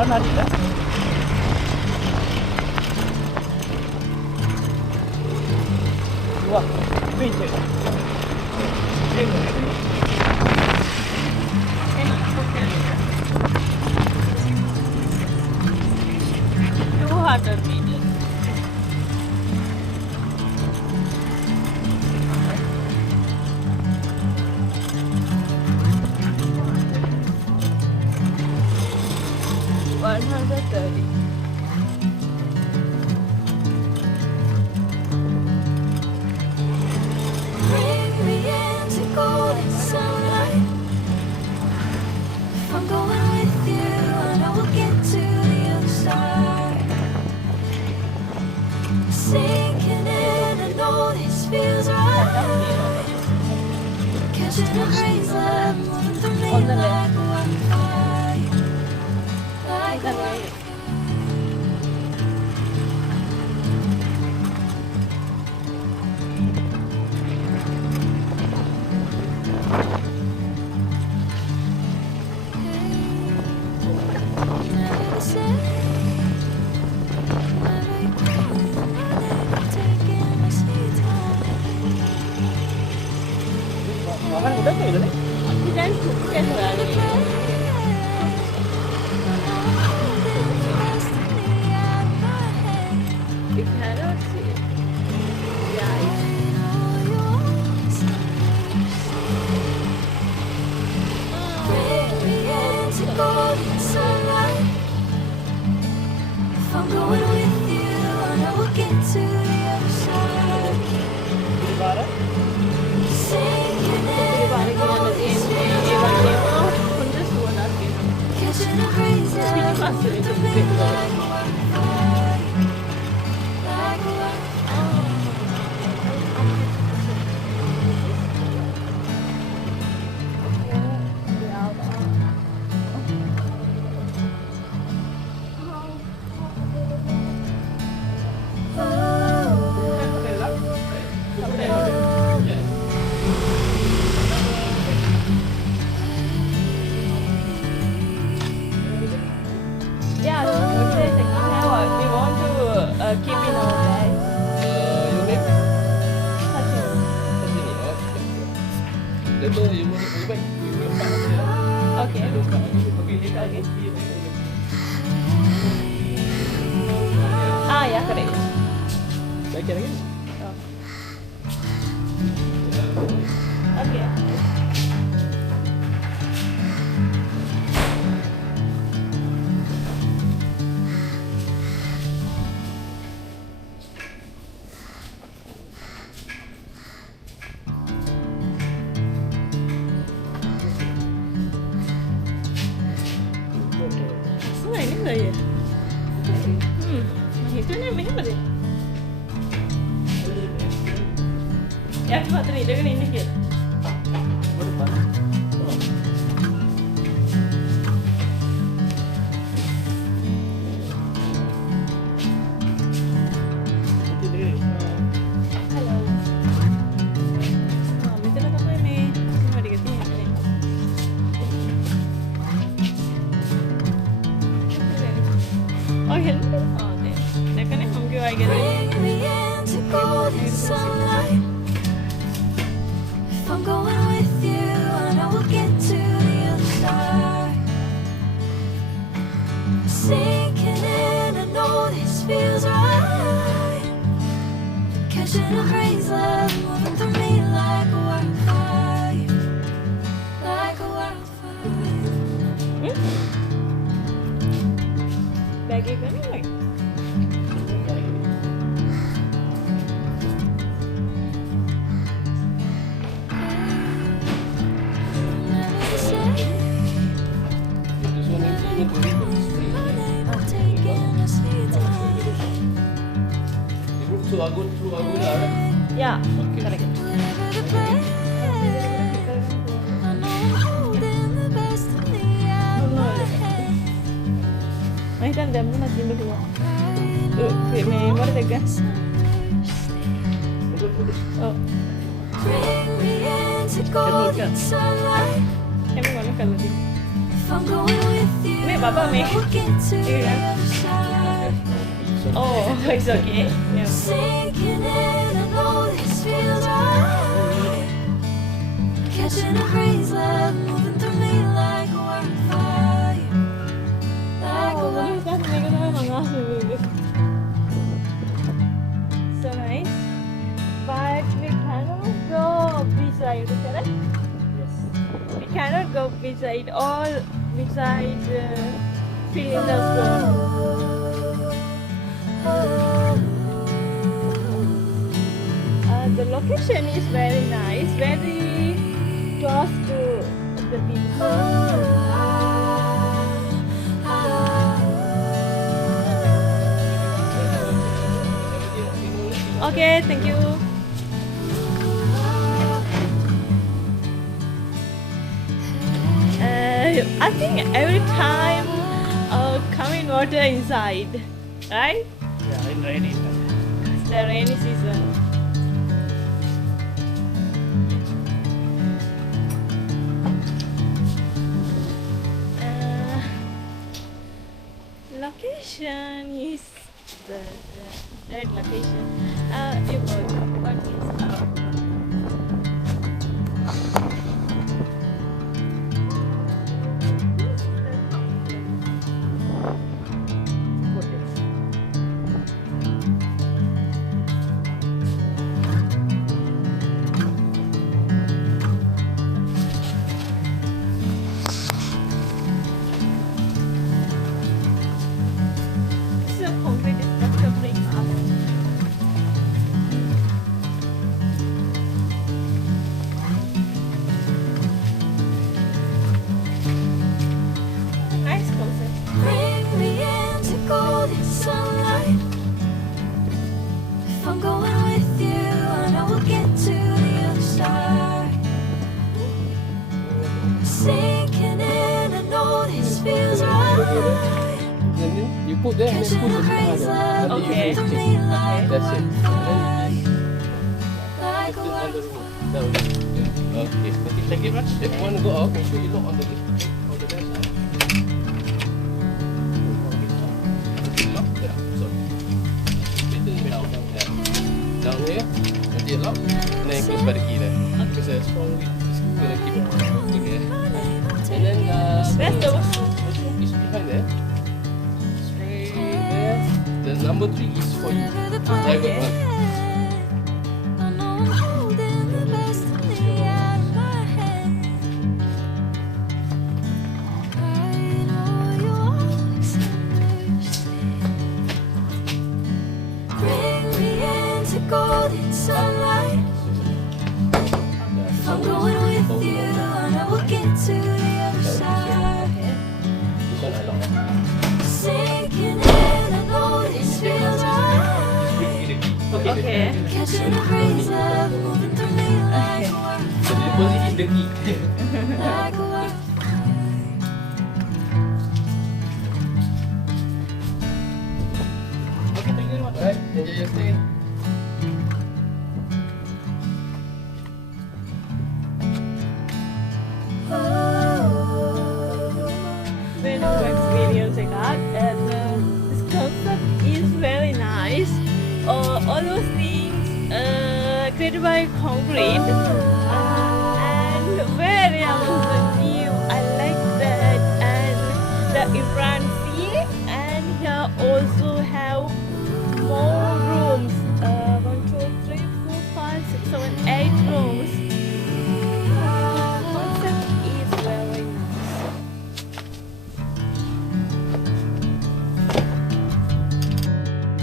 jalan hari dah. Wah, pintu. Bring me into golden sunlight. If I'm going with you, I know we'll get to the other side. Sinking in, I know this feels right. Catching a breeze, love moving through me like a wildfire. Like a wildfire. Makan udah kayak gini. Dan sukses lagi. Dikarot sih. Ya, If I'm going with you, I know we'll get to the other side. Di barat. Sinking in, balik I know lagi this ini. feels Iwan right. itu punya suara gitu. Catching a breeze, love masuk itu moving through me gitu. like a wildfire. Like a wildfire. Yeah, okay. We want to keep in our bag. Your name? Sachin. Sini. Later you mau baik. Okay. Okay. Ah, ya keren. Baik lagi. Okay. Semua ini enggak ya? Itu namanya apa deh? Ya, baterai dia kan ini gitu. Halo. Minta nak apa ni? Cuma dikasih ni. Oh, hello. Oh, deh. Dah kan हम क्यों आए गए? Bring me into golden sunlight. If I'm going with you, I know we'll get to the other side. Sinking in, I know this feels right. Catching a breeze, love moving through me like a wildfire. Like a wildfire. Bagi kan ni? Never say This one is even to read the history. my name, I'm taking a sweet time. You go to Agoda, right? Ya. Okay. Correct. Whatever the plan, I know I'm holding the best of me out my hand. May kan dam na din dulu. May mana dekat? Oh, Bring me into golden sunlight. emang mana kalau di? If I'm going with you, May Baba may. I will get to the Yeah. other side. Oh, it's okay. Yeah. Sinking in, I know this feels right. Catching a breeze, love moving through me like a wildfire. Like a Oh, wildfire. that's mega nice. So nice. But we cannot go beside, correct? Yes. We cannot go beside all beside filling the stone. The location is very nice, very close to the beach. Okay, thank you. I think every time coming water inside, right? Yeah, in rainy time. It's the rainy season. Location is the right location. You go. What is It's a concrete structure break up. Nice concept. Bring me into golden sunlight. If I'm going with you, I know we'll get to the other side. Sinking in, I know this feels right. And then you put there and then Catching put a the breeze, behind. love Until moving you through finish me it. like a That's it. wildfire. Put Like a it on the wildfire. room. That will do. Okay. Thank you very much. If you want to go out, make sure you lock on the left side. Lock? Yeah, sorry. Better down. Yeah. Down here. Nanti lock. And then you close by the key there. Because a strong wind is going to keep it working here. And then That's the washroom is behind there. Straight there. The number 3 is for you. Private one. I know I'm holding the best of me out of my hand. I know you always understand. Bring me into golden sunlight. If I'm going with you, I know we'll get to the other side. This one I lock. Sinking in, I know this feels right. Okay. Catching a breeze, love moving through me like a So the deposit is the key. wildfire, like a wildfire. Okay, thank you very much. Alright, enjoy your stay. Very new experience I got, and this concept is very nice. All those things created by concrete and very amazing view. I like that, and the Iran Sea, and here also have